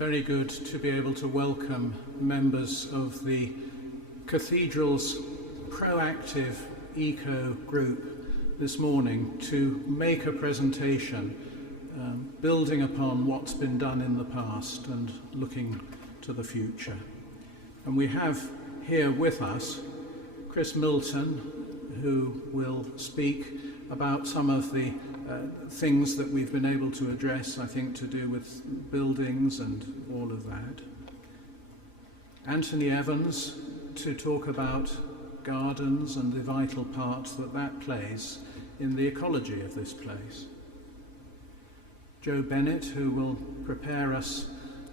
very good to be able to welcome members of the Cathedral's proactive eco group this morning to make a presentation building upon what's been done in the past and looking to the future. And we have here with us Chris Milton, who will speak about some of the things that we've been able to address, I think, to do with buildings and all of that. Anthony Evans to talk about gardens and the vital part that plays in the ecology of this place. Joe Bennett, who will prepare us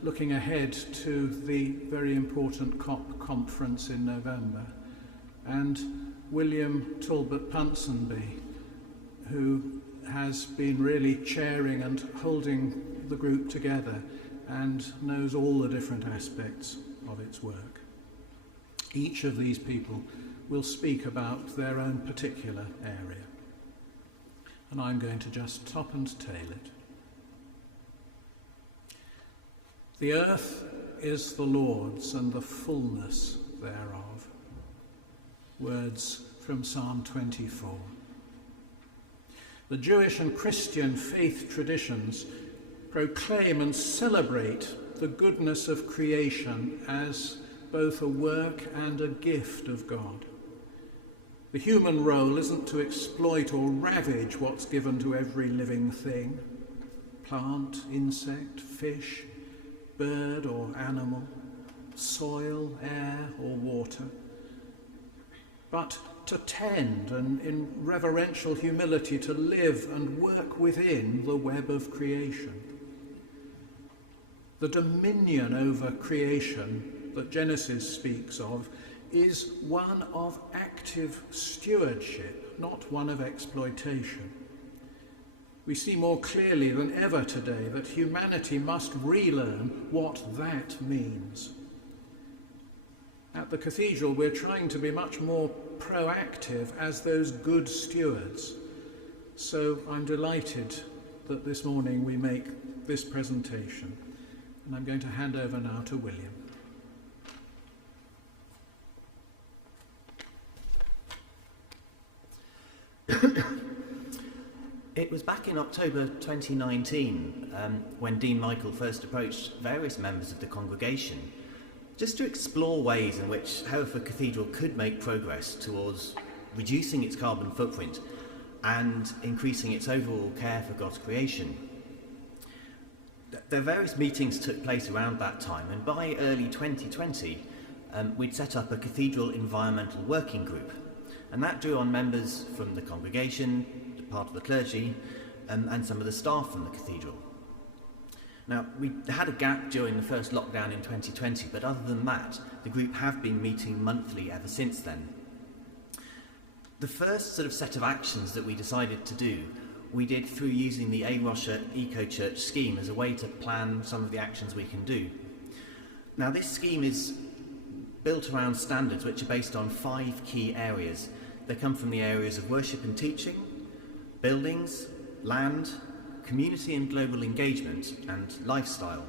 looking ahead to the very important COP conference in November. And William Talbot Punsonby, who has been really chairing and holding the group together and knows all the different aspects of its work. Each of these people will speak about their own particular area. And I'm going to just top and tail it. The earth is the Lord's and the fullness thereof. Words from Psalm 24. The Jewish and Christian faith traditions proclaim and celebrate the goodness of creation as both a work and a gift of God. The human role isn't to exploit or ravage what's given to every living thing, plant, insect, fish, bird or animal, soil, air or water, but to tend and in reverential humility to live and work within the web of creation. The dominion over creation that Genesis speaks of is one of active stewardship, not one of exploitation. We see more clearly than ever today that humanity must relearn what that means. At the Cathedral, we're trying to be much more proactive as those good stewards. So I'm delighted that this morning we make this presentation. And I'm going to hand over now to William. It was back in October 2019 when Dean Michael first approached various members of the congregation just to explore ways in which Hereford Cathedral could make progress towards reducing its carbon footprint and increasing its overall care for God's creation. Their various meetings took place around that time, and by early 2020 we'd set up a Cathedral Environmental Working Group, and that drew on members from the congregation, part of the clergy, and some of the staff from the cathedral. Now, we had a gap during the first lockdown in 2020, but other than that, the group have been meeting monthly ever since then. The first sort of set of actions that we decided to do, we did through using the A. Rocha Eco Church scheme as a way to plan some of the actions we can do. Now, this scheme is built around standards which are based on 5 key areas. They come from the areas of worship and teaching, buildings, land, community and global engagement, and lifestyle.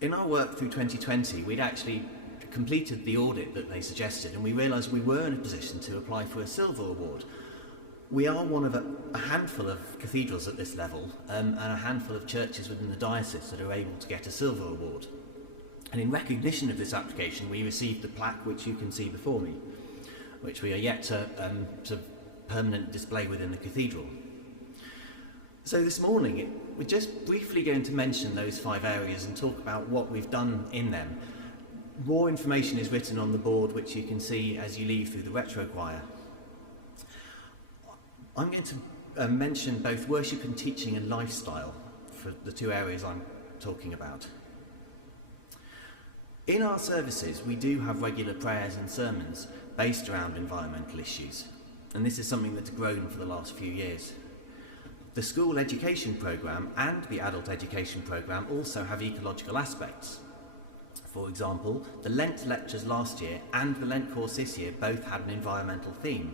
In our work through 2020, we'd actually completed the audit that they suggested, and we realised we were in a position to apply for a silver award. We are one of a handful of cathedrals at this level, and a handful of churches within the diocese that are able to get a silver award. And in recognition of this application, we received the plaque which you can see before me, which we are yet to permanent display within the cathedral. So this morning, we're just briefly going to mention those 5 areas and talk about what we've done in them. More information is written on the board, which you can see as you leave through the retro choir. I'm going to mention both worship and teaching and lifestyle for the 2 areas I'm talking about. In our services, we do have regular prayers and sermons based around environmental issues, and this is something that's grown for the last few years. The school education programme and the adult education programme also have ecological aspects. For example, the Lent lectures last year and the Lent course this year both had an environmental theme.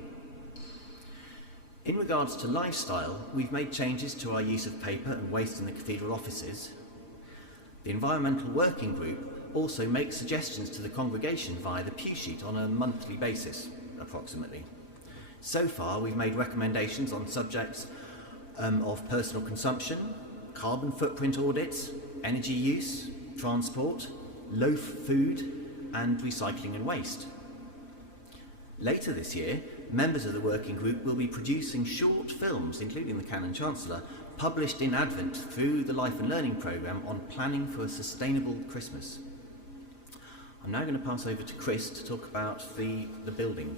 In regards to lifestyle, we've made changes to our use of paper and waste in the cathedral offices. The Environmental Working Group also makes suggestions to the congregation via the pew sheet on a monthly basis, approximately. So far, we've made recommendations on subjects of personal consumption, carbon footprint audits, energy use, transport, loaf food, and recycling and waste. Later this year, members of the working group will be producing short films, including the Canon Chancellor, published in Advent through the Life and Learning programme on planning for a sustainable Christmas. I'm now going to pass over to Chris to talk about the building.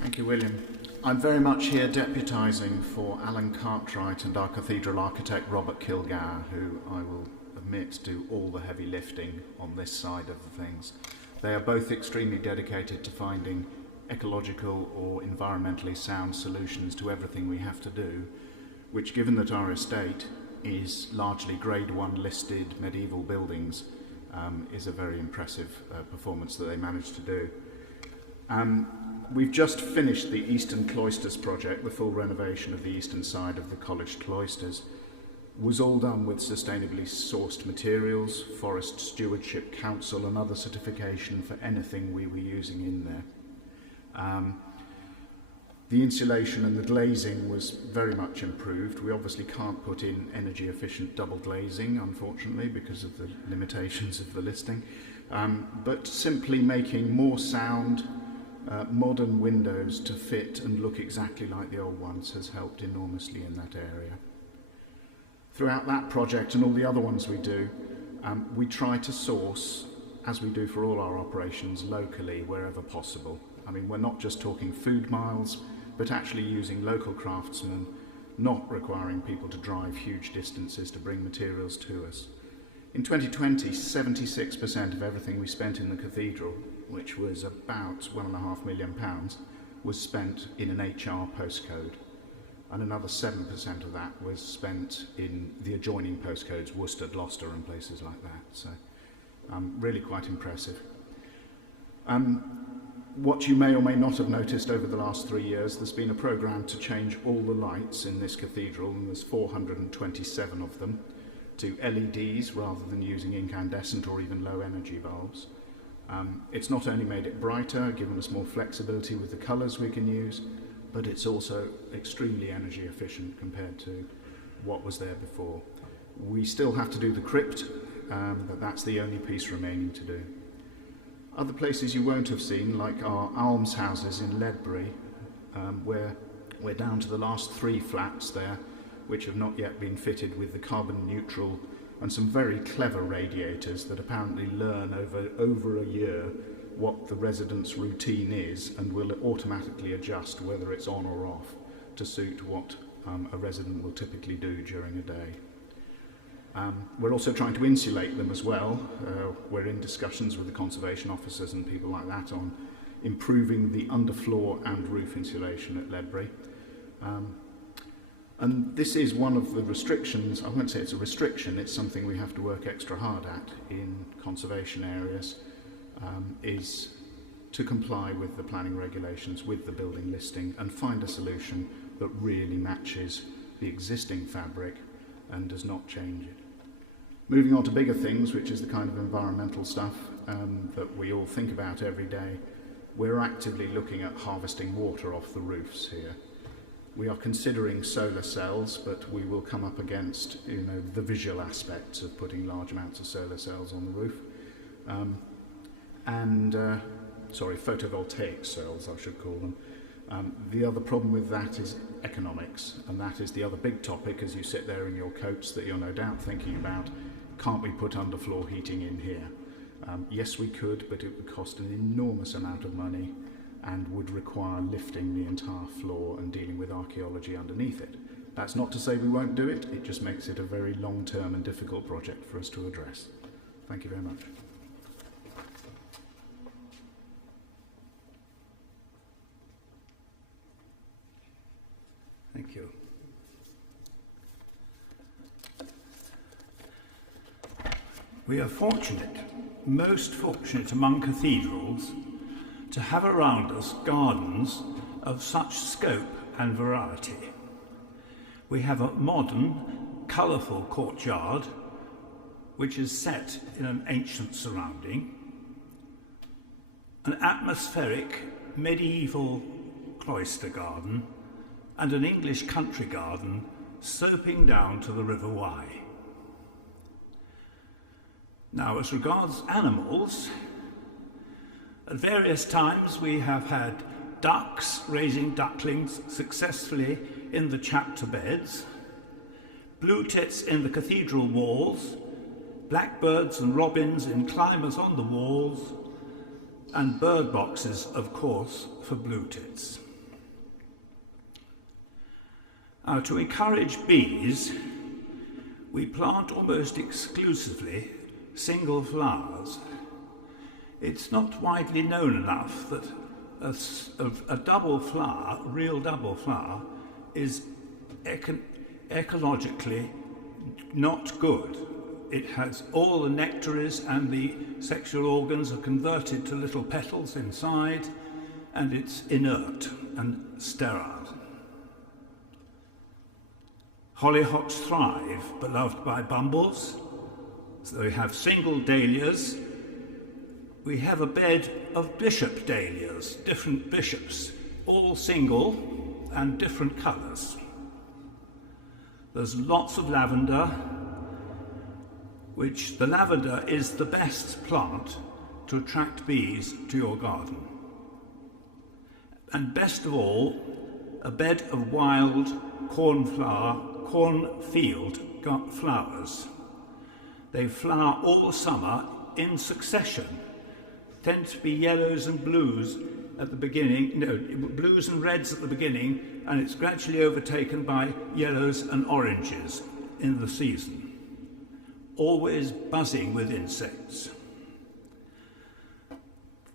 Thank you, William. I'm very much here deputising for Alan Cartwright and our cathedral architect Robert Kilgour, who I will admit do all the heavy lifting on this side of the things. They are both extremely dedicated to finding ecological or environmentally sound solutions to everything we have to do, which, given that our estate is largely Grade 1 listed medieval buildings, is a very impressive performance that they managed to do. We've just finished the Eastern Cloisters project. The full renovation of the eastern side of the college cloisters was all done with sustainably sourced materials, Forest Stewardship Council and other certification for anything we were using in there. The insulation and the glazing was very much improved. We obviously can't put in energy efficient double glazing, unfortunately, because of the limitations of the listing, but simply making more sound, modern windows to fit and look exactly like the old ones has helped enormously in that area. Throughout that project and all the other ones we do, we try to source, as we do for all our operations, locally wherever possible. I mean, we're not just talking food miles, but actually using local craftsmen, not requiring people to drive huge distances to bring materials to us. In 2020, 76% of everything we spent in the cathedral, which was about £1.5 million, was spent in an HR postcode. And another 7% of that was spent in the adjoining postcodes, Worcester, Gloucester and places like that. So really quite impressive. What you may or may not have noticed over the last 3 years, there's been a programme to change all the lights in this cathedral, and there's 427 of them, to LEDs rather than using incandescent or even low energy bulbs. It's not only made it brighter, given us more flexibility with the colours we can use, but it's also extremely energy efficient compared to what was there before. We still have to do the crypt, but that's the only piece remaining to do. Other places you won't have seen, like our almshouses in Ledbury, where we're down to the last 3 flats there, which have not yet been fitted with the carbon neutral and some very clever radiators that apparently learn over a year what the residents' routine is and will automatically adjust whether it's on or off to suit what a resident will typically do during a day. We're also trying to insulate them as well. We're in discussions with the conservation officers and people like that on improving the underfloor and roof insulation at Ledbury. And this is one of the restrictions. I won't say it's a restriction, it's something we have to work extra hard at in conservation areas, is to comply with the planning regulations, with the building listing, and find a solution that really matches the existing fabric and does not change it. Moving on to bigger things, which is the kind of environmental stuff that we all think about every day, we're actively looking at harvesting water off the roofs here. We are considering solar cells, but we will come up against, the visual aspects of putting large amounts of solar cells on the roof. Photovoltaic cells, I should call them. The other problem with that is economics, and that is the other big topic as you sit there in your coats that you're no doubt thinking about. Can't we put underfloor heating in here? Yes, we could, but it would cost an enormous amount of money and would require lifting the entire floor and dealing with archaeology underneath it. That's not to say we won't do it, it just makes it a very long-term and difficult project for us to address. Thank you very much. Thank you. We are fortunate, most fortunate among cathedrals, to have around us gardens of such scope and variety. we have a modern, colourful courtyard which is set in an ancient surrounding, an atmospheric medieval cloister garden, and an English country garden sloping down to the River Wye. Now, as regards animals, at various times we have had ducks raising ducklings successfully in the chapter beds, blue tits in the cathedral walls, blackbirds and robins in climbers on the walls, and bird boxes, of course, for blue tits. Now, to encourage bees, we plant almost exclusively single flowers. It's not widely known enough that a double flower, real double flower, is ecologically not good. It has all the nectaries and the sexual organs are converted to little petals inside, and it's inert and sterile. Hollyhocks thrive, beloved by bumbles. So we have single dahlias. We have a bed of bishop dahlias, different bishops, all single and different colours. There's lots of lavender, which the lavender is the best plant to attract bees to your garden. And best of all, a bed of wild cornfield flowers. They flower all summer in succession. Tend to be yellows and blues at the beginning, blues and reds at the beginning, and it's gradually overtaken by yellows and oranges in the season. Always buzzing with insects.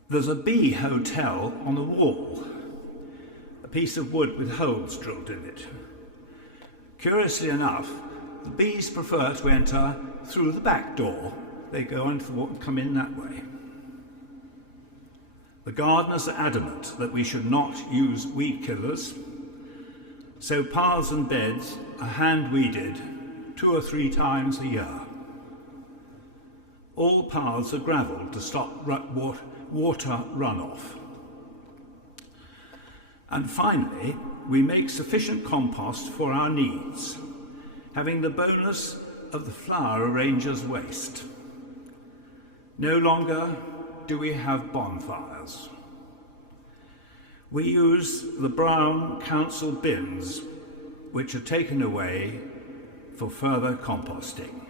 There's a bee hotel on the wall, a piece of wood with holes drilled in it. Curiously enough, the bees prefer to enter through the back door. They go into the come in that way. The gardeners are adamant that we should not use weed killers, so paths and beds are hand weeded 2 or 3 times a year. All paths are gravelled to stop water runoff. And finally, we make sufficient compost for our needs, having the bonus of the flower arranger's waste. No longer do we have bonfires. We use the brown council bins, which are taken away for further composting.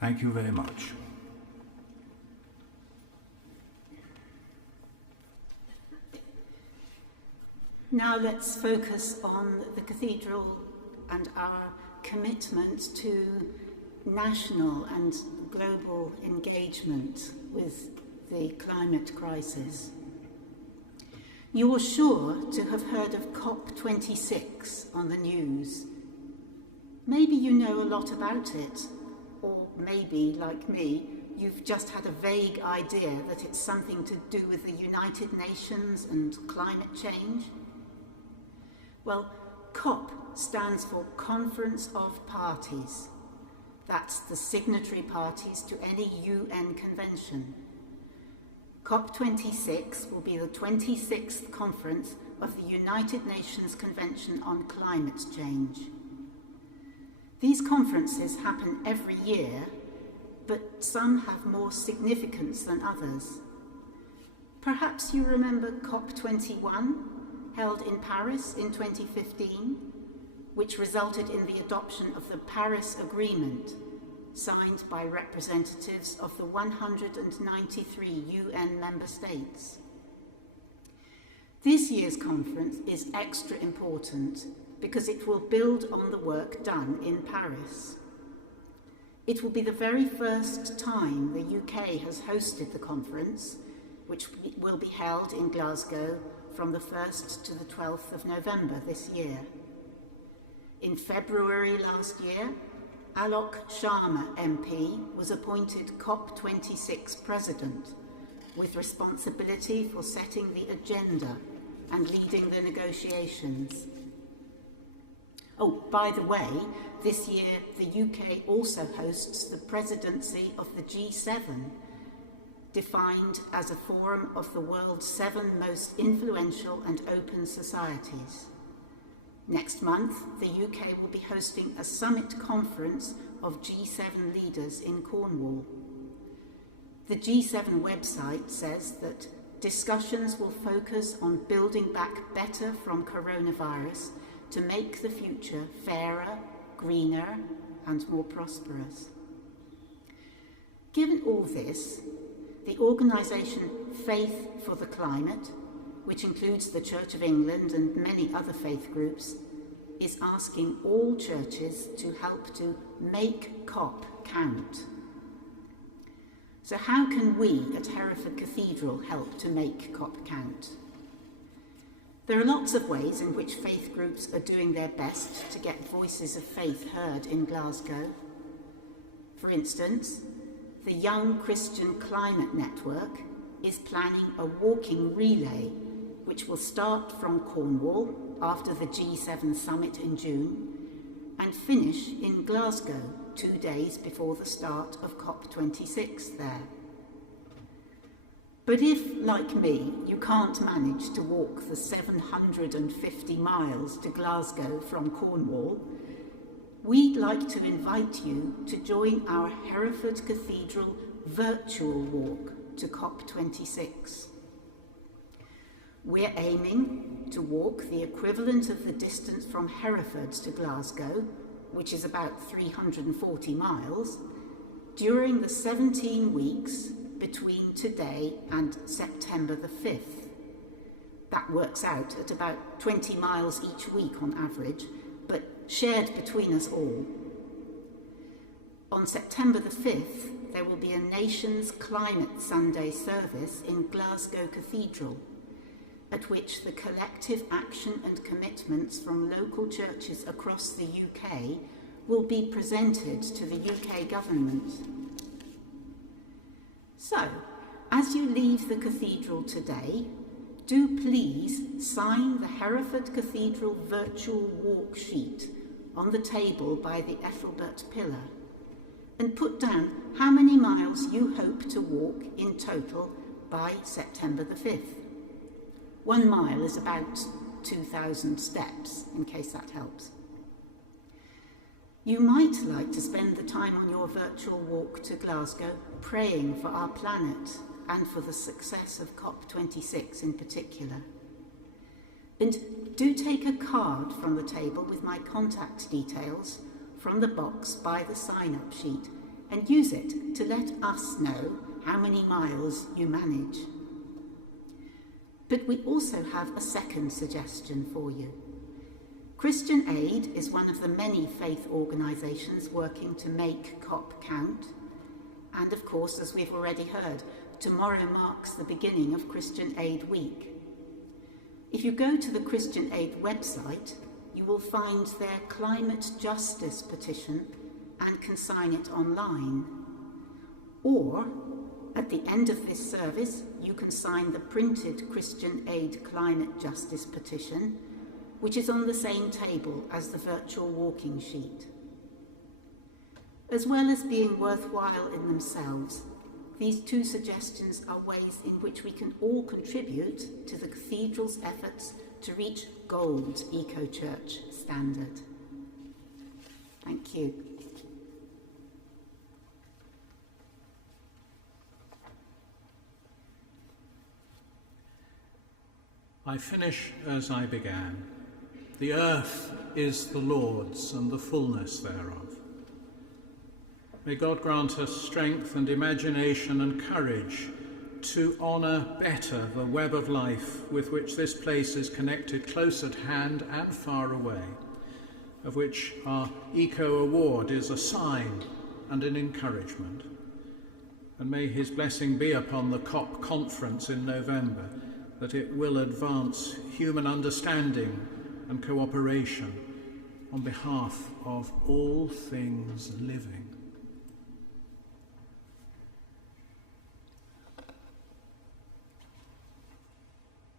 Thank you very much. Now let's focus on the cathedral and our commitment to national and global engagement with the climate crisis. You're sure to have heard of COP26 on the news. Maybe you know a lot about it, or maybe, like me, you've just had a vague idea that it's something to do with the United Nations and climate change. Well, COP stands for Conference of Parties. That's the signatory parties to any UN convention. COP26 will be the 26th conference of the United Nations Convention on Climate Change. These conferences happen every year, but some have more significance than others. Perhaps you remember COP21, held in Paris in 2015, which resulted in the adoption of the Paris Agreement, signed by representatives of the 193 UN member states. This year's conference is extra important because it will build on the work done in Paris. It will be the very first time the UK has hosted the conference, which will be held in Glasgow from the 1st to the 12th of November this year. In February last year, Alok Sharma MP was appointed COP26 President, with responsibility for setting the agenda and leading the negotiations. Oh, by the way, this year the UK also hosts the presidency of the G7, defined as a forum of the world's 7 most influential and open societies. Next month, the UK will be hosting a summit conference of G7 leaders in Cornwall. The G7 website says that discussions will focus on building back better from coronavirus to make the future fairer, greener, and more prosperous. Given all this, the organisation Faith for the Climate, which includes the Church of England and many other faith groups, is asking all churches to help to make COP count. So how can we at Hereford Cathedral help to make COP count? There are lots of ways in which faith groups are doing their best to get voices of faith heard in Glasgow. For instance, the Young Christian Climate Network is planning a walking relay which will start from Cornwall after the G7 summit in June and finish in Glasgow 2 days before the start of COP26 there. But if, like me, you can't manage to walk the 750 miles to Glasgow from Cornwall, we'd like to invite you to join our Hereford Cathedral virtual walk to COP26. We're aiming to walk the equivalent of the distance from Hereford to Glasgow, which is about 340 miles, during the 17 weeks between today and September the 5th. That works out at about 20 miles each week on average, but shared between us all. On September the 5th, there will be a Nations Climate Sunday service in Glasgow Cathedral, at which the collective action and commitments from local churches across the UK will be presented to the UK government. So, as you leave the cathedral today, do please sign the Hereford Cathedral virtual walk sheet on the table by the Ethelbert pillar and put down how many miles you hope to walk in total by September the 5th. 1 mile is about 2,000 steps, in case that helps. You might like to spend the time on your virtual walk to Glasgow praying for our planet and for the success of COP26 in particular. And do take a card from the table with my contact details from the box by the sign-up sheet and use it to let us know how many miles you manage. But we also have a second suggestion for you. Christian Aid is one of the many faith organisations working to make COP count. And of course, as we've already heard, tomorrow marks the beginning of Christian Aid Week. If you go to the Christian Aid website, you will find their climate justice petition and can sign it online. Or, at the end of this service, you can sign the printed Christian Aid Climate Justice petition, which is on the same table as the virtual walking sheet. As well as being worthwhile in themselves, these 2 suggestions are ways in which we can all contribute to the Cathedral's efforts to reach Gold Eco-Church standard. Thank you. I finish as I began. The earth is the Lord's and the fullness thereof. May God grant us strength and imagination and courage to honour better the web of life with which this place is connected close at hand and far away, of which our Eco Award is a sign and an encouragement. And may his blessing be upon the COP conference in November, that it will advance human understanding and cooperation on behalf of all things living.